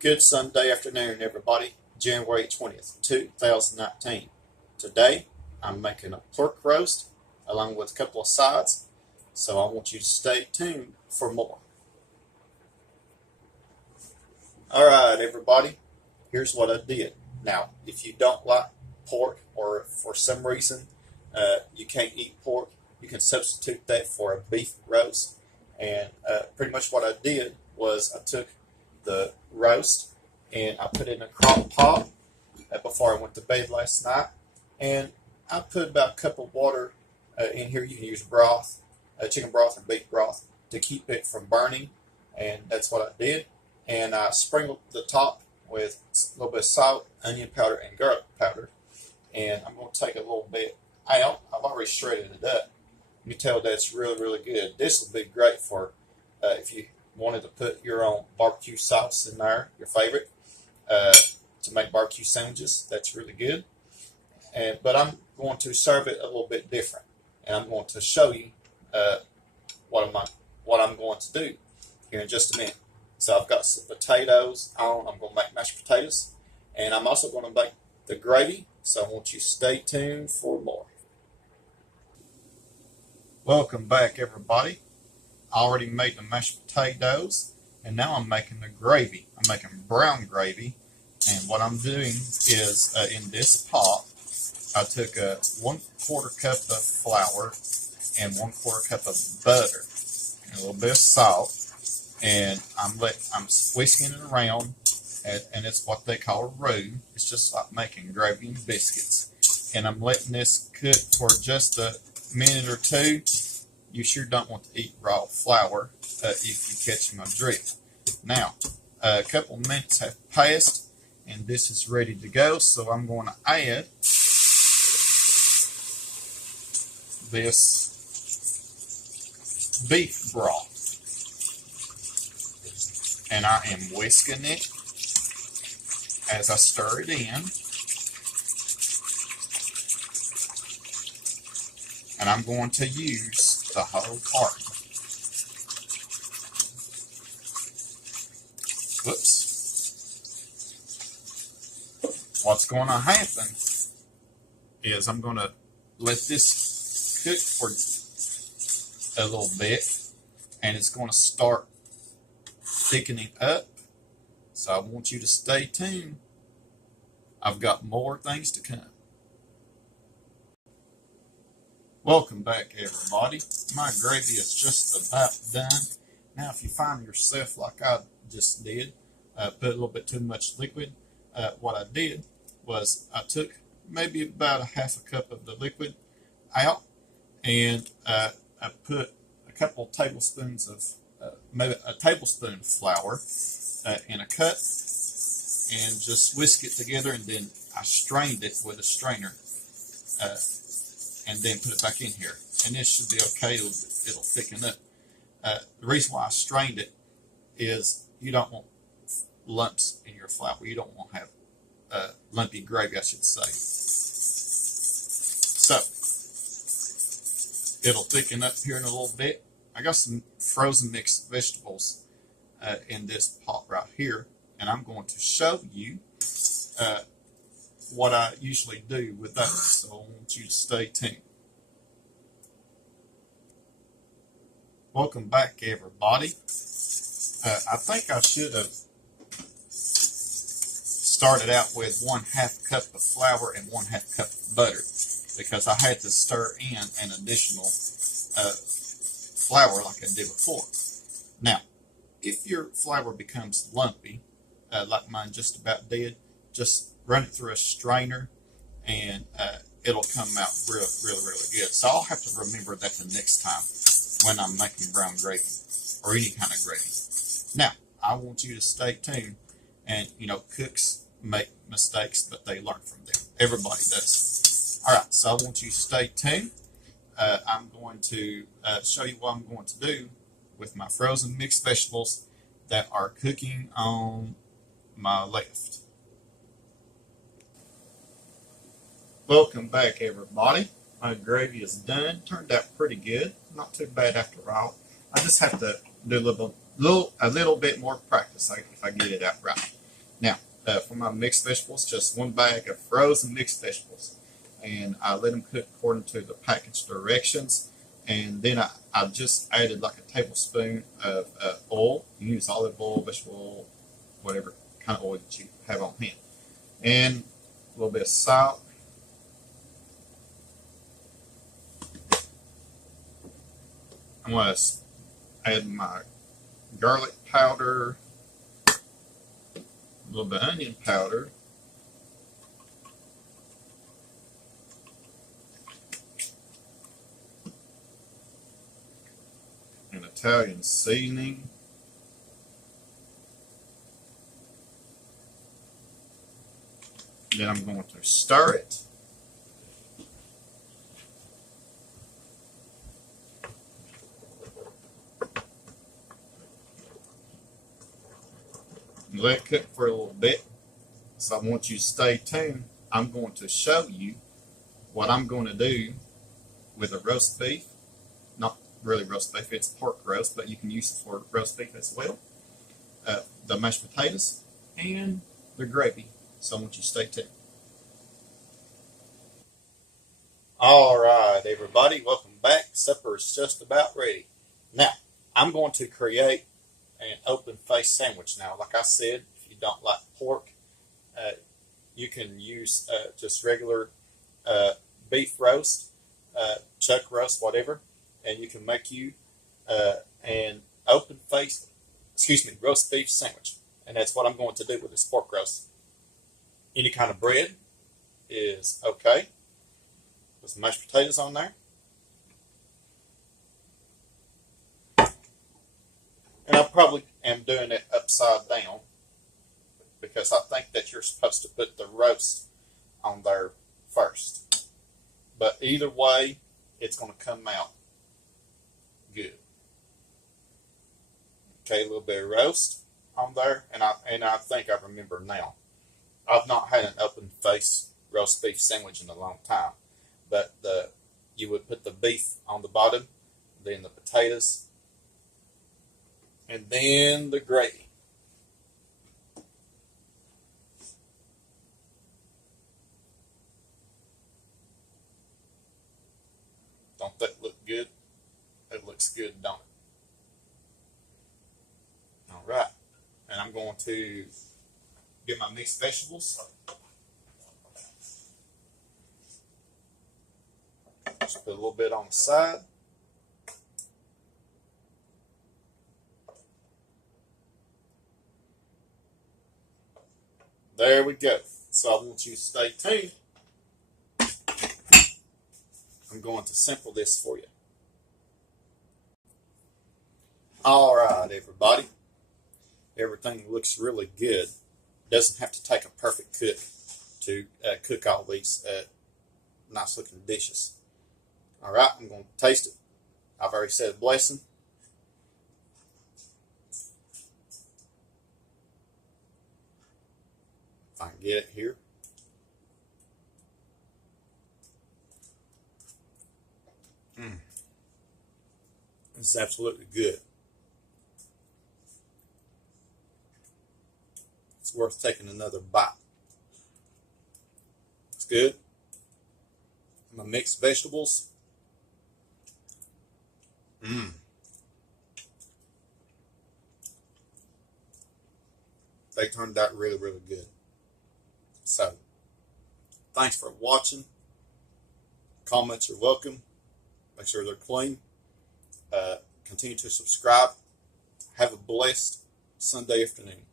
Good Sunday afternoon, everybody. January 20th, 2019. Today, I'm making a pork roast along with a couple of sides, so I want you to stay tuned for more. Alright, everybody, here's what I did. Now, if you don't like pork or for some reason you can't eat pork, you can substitute that for a beef roast. And pretty much what I did was I took the roast and I put it in a crock pot before I went to bed last night, and I put about a cup of water in here. You can use broth, chicken broth or beef broth, to keep it from burning, and that's what I did. And I sprinkled the top with a little bit of salt, onion powder, and garlic powder. And I'm going to take a little bit out. I've already shredded it up. You can tell that's really, really good. This will be great for if you wanted to put your own barbecue sauce in there, your favorite, to make barbecue sandwiches. That's really good. But I'm going to serve it a little bit different, and I'm going to show you what I'm going to do here in just a minute. So I've got some potatoes on. I'm going to make mashed potatoes, and I'm also going to make the gravy. So I want you to stay tuned for more. Welcome back, everybody. I already made the mashed potatoes, and now I'm making the gravy. I'm making brown gravy, and what I'm doing is in this pot, I took a 1/4 cup of flour and 1/4 cup of butter and a little bit of salt, and I'm whisking it around, and it's what they call a roux. It's just like making gravy and biscuits, and I'm letting this cook for just a minute or two. You sure don't want to eat raw flour if you catch my drift. Now, a couple minutes have passed, and this is ready to go. So I'm going to add this beef broth, and I am whisking it as I stir it in. And I'm going to use the whole carton. Whoops. What's going to happen is I'm going to let this cook for a little bit, and it's going to start thickening up. So I want you to stay tuned. I've got more things to come. Welcome back, everybody. My gravy is just about done. Now, if you find yourself like I just did, put a little bit too much liquid, what I did was I took maybe about a half a cup of the liquid out, and I put a couple of tablespoons of, maybe a tablespoon of flour in a cup, and just whisk it together, and then I strained it with a strainer. And then put it back in here. And this should be okay. It'll thicken up. The reason why I strained it is you don't want lumps in your flour. You don't want to have lumpy gravy, I should say. So, it'll thicken up here in a little bit. I got some frozen mixed vegetables in this pot right here. And I'm going to show you what I usually do with those, so I want you to stay tuned. Welcome back, everybody. I think I should have started out with 1/2 cup of flour and 1/2 cup of butter, because I had to stir in an additional flour like I did before. Now, if your flour becomes lumpy, like mine just about did, just run it through a strainer, and it'll come out really, really, really good. So I'll have to remember that the next time when I'm making brown gravy or any kind of gravy. Now, I want you to stay tuned. And, cooks make mistakes, but they learn from them. Everybody does. All right, so I want you to stay tuned. I'm going to show you what I'm going to do with my frozen mixed vegetables that are cooking on my left. Welcome back, everybody. My gravy is done. Turned out pretty good. Not too bad after all. I just have to do a little bit more practice if I get it out right. Now, for my mixed vegetables, just 1 bag of frozen mixed vegetables. And I let them cook according to the package directions. And then I just added like a tablespoon of oil. You can use olive oil, vegetable oil, whatever kind of oil that you have on hand. And a little bit of salt. I'm going to add my garlic powder, a little bit of onion powder, and Italian seasoning. Then I'm going to stir it. Let it cook for a little bit. So I want you to stay tuned. I'm going to show you what I'm going to do with a roast beef. Not really roast beef, it's pork roast, but you can use it for roast beef as well. The mashed potatoes and the gravy. So I want you to stay tuned. All right, everybody, welcome back. Supper is just about ready. Now, I'm going to create an open face sandwich. Now, like I said, if you don't like pork, you can use just regular beef roast, chuck roast, whatever, and you can make you an roast beef sandwich. And that's what I'm going to do with this pork roast. Any kind of bread is okay. Put some mashed potatoes on there. And I probably am doing it upside down because I think that you're supposed to put the roast on there first. But either way, it's going to come out good. Okay, a little bit of roast on there, and I think I remember now. I've not had an open face roast beef sandwich in a long time, but you would put the beef on the bottom, then the potatoes, and then the gravy. Don't that look good? It looks good, don't it? All right. And I'm going to get my mixed vegetables. Just put a little bit on the side. There we go. So I want you to stay tuned. I'm going to sample this for you. All right, everybody. Everything looks really good. Doesn't have to take a perfect cook to cook all these nice looking dishes. All right, I'm going to taste it. I've already said a blessing. If I can get it here. This is absolutely good. It's worth taking another bite. It's good. My mixed vegetables. They turned out really, really good. So, thanks for watching. Comments are welcome. Make sure they're clean. Continue to subscribe. Have a blessed Sunday afternoon.